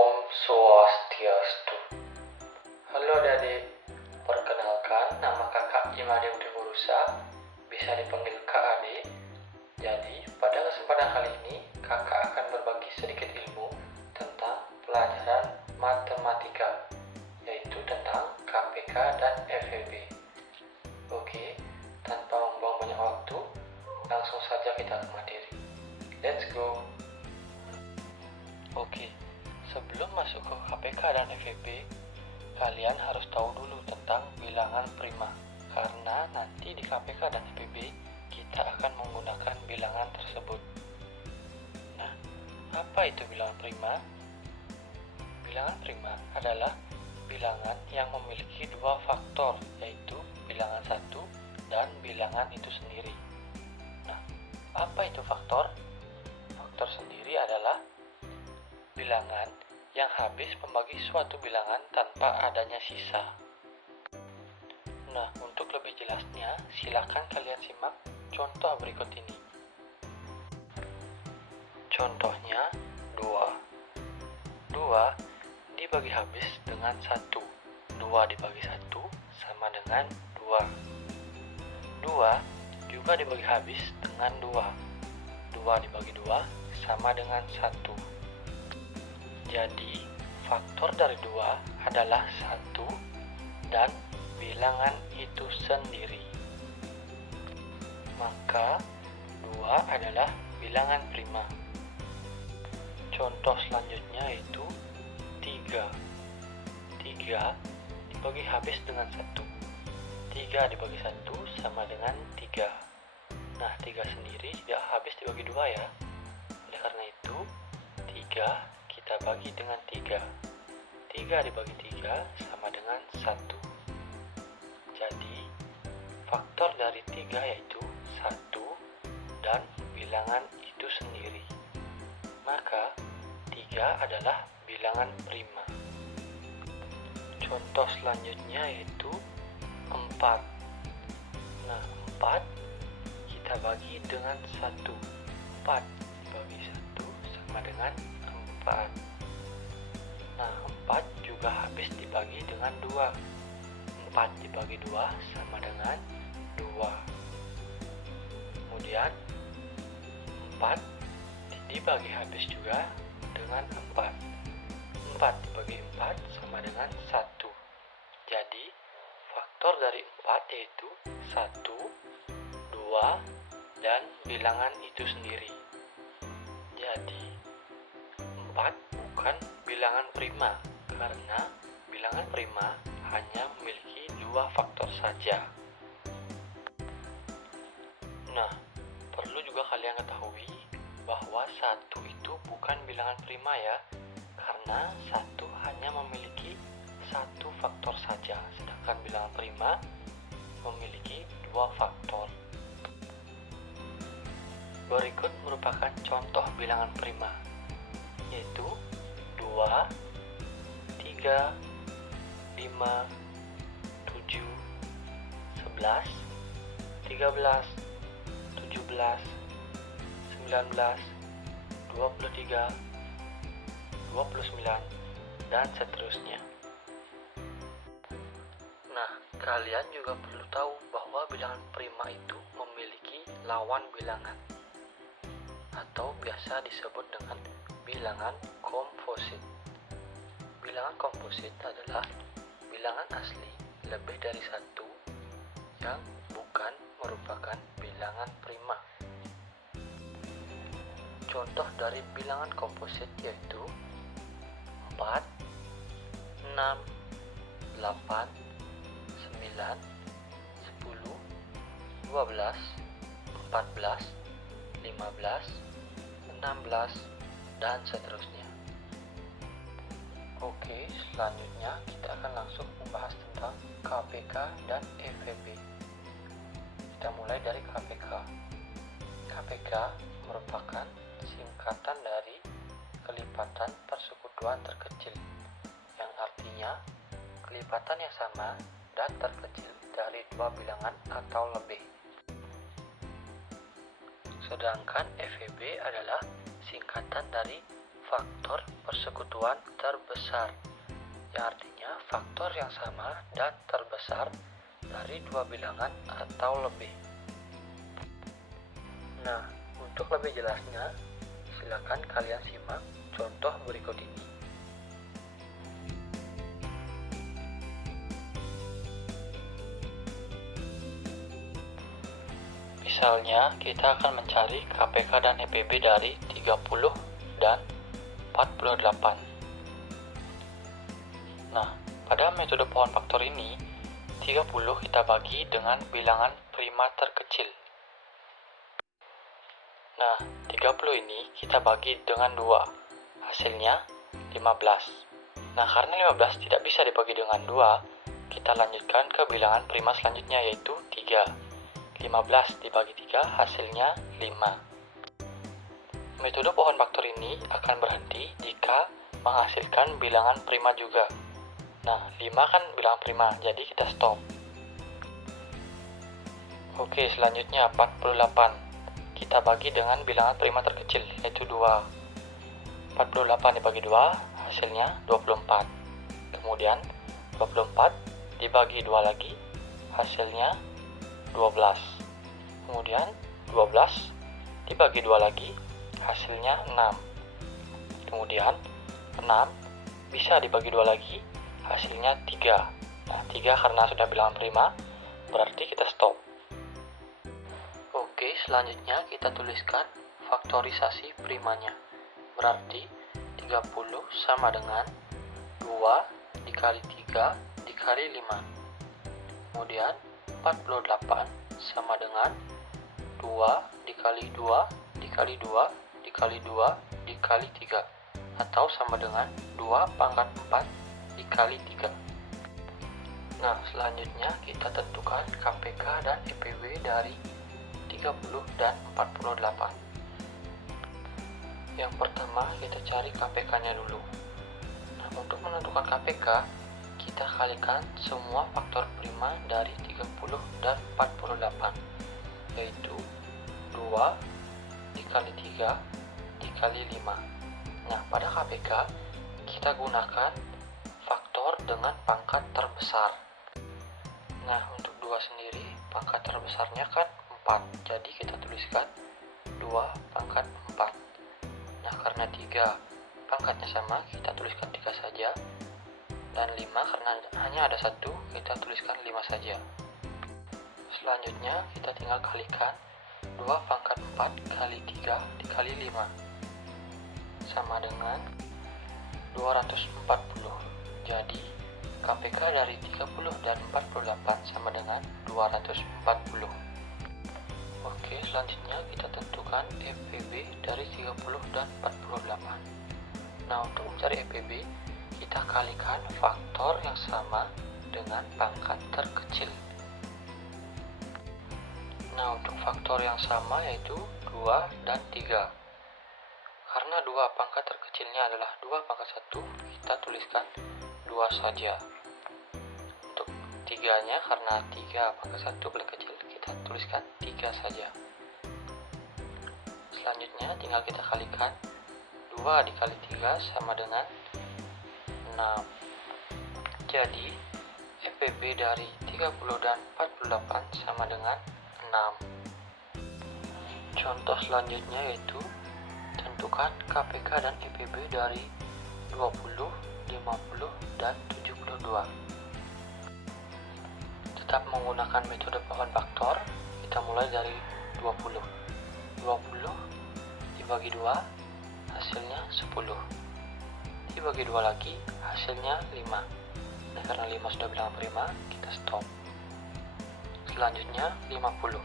Om Swastiastu. Halo adik-adik, perkenalkan nama kakak Imade Udiburusa, bisa dipanggil Kak Ade. Jadi pada kesempatan kali ini kakak akan berbagi sedikit ilmu tentang pelajaran matematika, yaitu tentang KPK dan FEB. Oke, tanpa membuang banyak waktu, langsung saja kita ke materi. Let's go. Oke, sebelum masuk ke KPK dan FEB, kalian harus tahu dulu tentang bilangan prima. Karena nanti di KPK dan FEB, kita akan menggunakan bilangan tersebut. Nah, apa itu bilangan prima? Bilangan prima adalah bilangan yang memiliki dua faktor, yaitu bilangan satu dan bilangan itu sendiri. Nah, apa itu faktor? Faktor sendiri adalah bilangan yang habis membagi suatu bilangan tanpa adanya sisa. Nah, untuk lebih jelasnya, silakan kalian simak contoh berikut ini. Contohnya 2. 2 dibagi habis dengan 1. 2 dibagi 1 sama dengan 2. 2 juga dibagi habis dengan 2. 2 dibagi 2 sama dengan 1. Jadi, faktor dari 2 adalah 1 dan bilangan itu sendiri. Maka, 2 adalah bilangan prima. Contoh selanjutnya yaitu 3. 3 dibagi habis dengan 1. 3 dibagi 1 sama dengan 3. Nah, 3 sendiri tidak habis dibagi 2 ya. Oleh karena itu, 3 kita bagi dengan 3. 3 dibagi 3 sama dengan 1. Jadi, faktor dari 3 yaitu 1 dan bilangan itu sendiri. Maka, 3 adalah bilangan prima. Contoh selanjutnya yaitu 4. Nah, 4 kita bagi dengan 1. 4 dibagi 1 sama dengan 4. Nah, 4 juga habis dibagi dengan 2. 4 dibagi 2 sama dengan 2. Kemudian 4 dibagi habis juga dengan 4. 4 dibagi 4 sama dengan 1. Jadi, faktor dari 4 yaitu 1, 2, dan bilangan itu sendiri. Jadi, 4 bukan bilangan prima, karena bilangan prima hanya memiliki 2 faktor saja. Nah, perlu juga kalian ketahui bahwa 1 itu bukan bilangan prima ya, karena 1 hanya memiliki 1 faktor saja, sedangkan bilangan prima memiliki 2 faktor. Berikut merupakan contoh bilangan prima, yaitu 2, 3, 5, 7, 11, 13, 17, 19, 23, 29, dan seterusnya. Nah, kalian juga perlu tahu bahwa bilangan prima itu memiliki lawan bilangan, atau biasa disebut dengan bilangan komposit. Bilangan komposit adalah bilangan asli lebih dari 1 yang bukan merupakan bilangan prima. Contoh dari bilangan komposit yaitu 4, 6, 8, 9, 10, 12, 14, 15, 16, dan seterusnya. Oke, selanjutnya kita akan langsung membahas tentang KPK dan FEB. Kita mulai dari KPK. KPK merupakan singkatan dari kelipatan persekutuan terkecil, yang artinya kelipatan yang sama dan terkecil dari 2 bilangan atau lebih. Sedangkan FEB adalah singkatan dari faktor persekutuan terbesar, yang artinya faktor yang sama dan terbesar dari dua bilangan atau lebih. Nah, untuk lebih jelasnya, silakan kalian simak contoh berikut ini. Misalnya, kita akan mencari KPK dan EPB dari 30 dan 48. Nah, pada metode pohon faktor ini, 30 kita bagi dengan bilangan prima terkecil. Nah, 30 ini kita bagi dengan 2, hasilnya 15. Nah, karena 15 tidak bisa dibagi dengan 2, kita lanjutkan ke bilangan prima selanjutnya, yaitu 3. 15 dibagi 3 hasilnya 5. Metode pohon faktor ini akan berhenti jika menghasilkan bilangan prima juga. Nah, 5 kan bilangan prima, jadi kita stop. Oke, selanjutnya 48. Kita bagi dengan bilangan prima terkecil, yaitu 2. 48 dibagi 2, hasilnya 24. Kemudian 24 dibagi 2 lagi, hasilnya 12. Kemudian 12 dibagi 2 lagi, hasilnya 6. Kemudian 6 bisa dibagi 2 lagi, hasilnya 3. Nah, 3 karena sudah bilangan prima, berarti kita stop. Oke, selanjutnya kita tuliskan faktorisasi primanya. Berarti 30 sama dengan 2 dikali 3 dikali 5. Kemudian 48 sama dengan 2 dikali 2 dikali 2 dikali 2 dikali 3, atau sama dengan 2 pangkat 4 dikali 3. Nah, selanjutnya kita tentukan KPK dan EPB dari 30 dan 48. Yang pertama kita cari KPK-nya dulu. Nah, untuk menentukan KPK, kita kalikan semua faktor prima dari 30 dan 48, yaitu 2 dikali 3 dikali 5. Nah, pada KPK kita gunakan faktor dengan pangkat terbesar. Nah, untuk 2 sendiri pangkat terbesarnya kan 4, jadi kita tuliskan 2 pangkat 4. Nah, karena 3 pangkatnya sama, kita tuliskan 3 saja. Dan 5 karena hanya ada 1, kita tuliskan 5 saja. Selanjutnya kita tinggal kalikan 2 pangkat 4 kali 3 dikali 5 sama dengan 240. Jadi KPK dari 30 dan 48 sama dengan 240. Oke, selanjutnya kita tentukan EPB dari 30 dan 48. Nah, untuk mencari EPB, kita kalikan faktor yang sama dengan pangkat terkecil. Nah, untuk faktor yang sama yaitu 2 dan 3. Karena 2 pangkat terkecilnya adalah 2 pangkat 1, kita tuliskan 2 saja. Untuk 3-nya karena 3 pangkat 1 paling kecil, kita tuliskan 3 saja. Selanjutnya tinggal kita kalikan 2 dikali 3 sama dengan 6. Jadi EPB dari 30 dan 48 sama dengan 6. Contoh selanjutnya yaitu tentukan KPK dan EPB dari 20, 50, dan 72. Tetap menggunakan metode pohon faktor, kita mulai dari 20. 20 dibagi 2, hasilnya 10. Dibagi 2 lagi, hasilnya 5. Nah, karena 5 sudah bilangan prima, kita stop. Selanjutnya 50.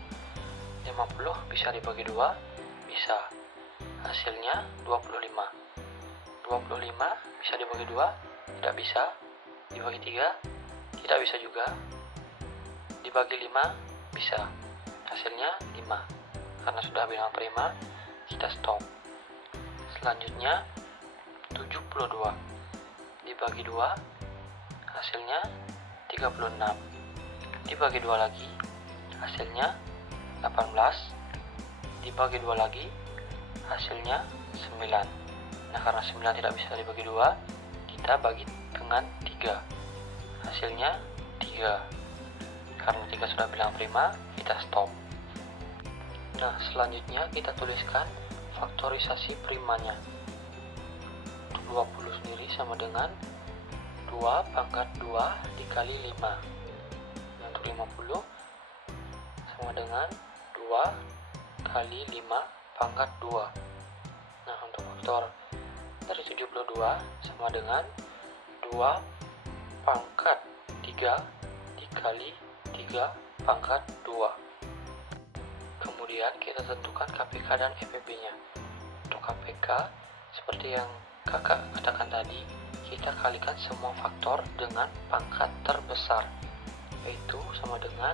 50 bisa dibagi 2, bisa. Hasilnya 25. 25 bisa dibagi 2, tidak bisa. Dibagi 3, tidak bisa juga. Dibagi 5, bisa. Hasilnya 5. Karena sudah bilangan prima, kita stop. Selanjutnya 72 dibagi 2, hasilnya 36. Dibagi 2 lagi, hasilnya 18. Dibagi 2 lagi, hasilnya 9. Nah, karena 9 tidak bisa dibagi 2, kita bagi dengan 3. Hasilnya 3. Karena 3 sudah bilang prima, kita stop. Nah, selanjutnya kita tuliskan faktorisasi primanya. 20 sendiri sama dengan 2 pangkat 2 dikali 5. Untuk 50 sama dengan 2 kali 5 pangkat 2. Nah, untuk faktor dari 72 sama dengan 2 pangkat 3 dikali 3 pangkat 2. Kemudian kita tentukan KPK dan EPB-nya. Untuk KPK, seperti yang kakak katakan tadi, kita kalikan semua faktor dengan pangkat terbesar, yaitu sama dengan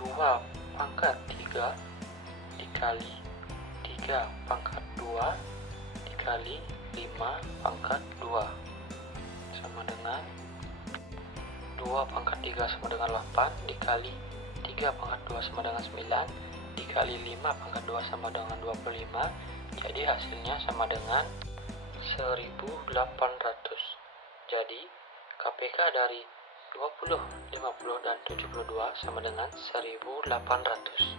2 pangkat 3 dikali 3 pangkat 2 dikali 5 pangkat 2 sama dengan 2 pangkat 3 sama dengan 8 dikali 3 pangkat 2 sama dengan 9 dikali 5 pangkat 2 sama dengan 25. Jadi hasilnya sama dengan 1800. Jadi KPK dari 20, 50, dan 72 sama dengan 1800.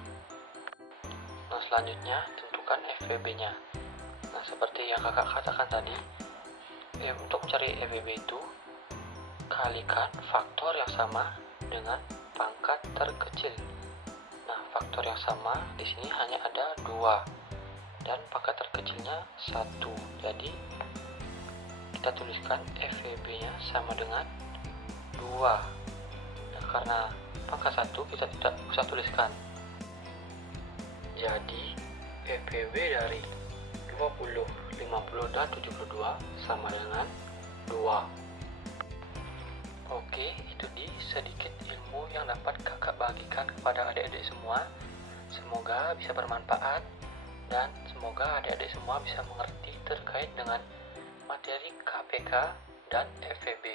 Nah, selanjutnya tentukan FVB-nya. Nah, seperti yang kakak katakan tadi, untuk mencari FVB itu kalikan faktor yang sama dengan pangkat terkecil. Nah, faktor yang sama di sini hanya ada 2 dan pangkat terkecilnya 1. Jadi kita tuliskan FVB-nya sama dengan 2. Nah, karena pangkat 1 kita tidak usah tuliskan. Jadi FVB dari 20, 50, dan 72 sama dengan 2. Oke, itu sedikit ilmu yang dapat kakak bagikan kepada adik-adik semua. Semoga bisa bermanfaat dan semoga adik-adik semua bisa mengerti terkait dengan materi KPK dan FVB.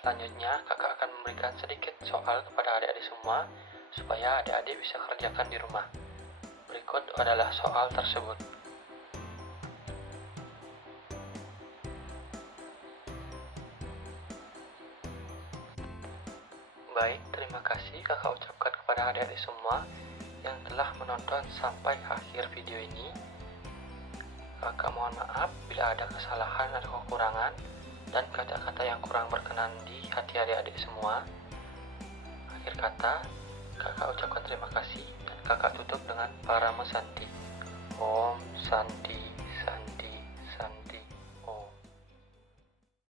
Selanjutnya kakak akan memberikan sedikit soal kepada adik-adik semua supaya adik-adik bisa kerjakan di rumah. Berikut adalah soal tersebut. Baik, terima kasih kakak ucapkan kepada adik-adik semua yang telah menonton sampai akhir video ini. Kakak mohon maaf bila ada kesalahan atau kekurangan dan kata-kata yang kurang berkenan di hati adik-adik semua. Akhir kata, kakak ucapkan terima kasih dan kakak tutup dengan Parama Santi. Om Santi.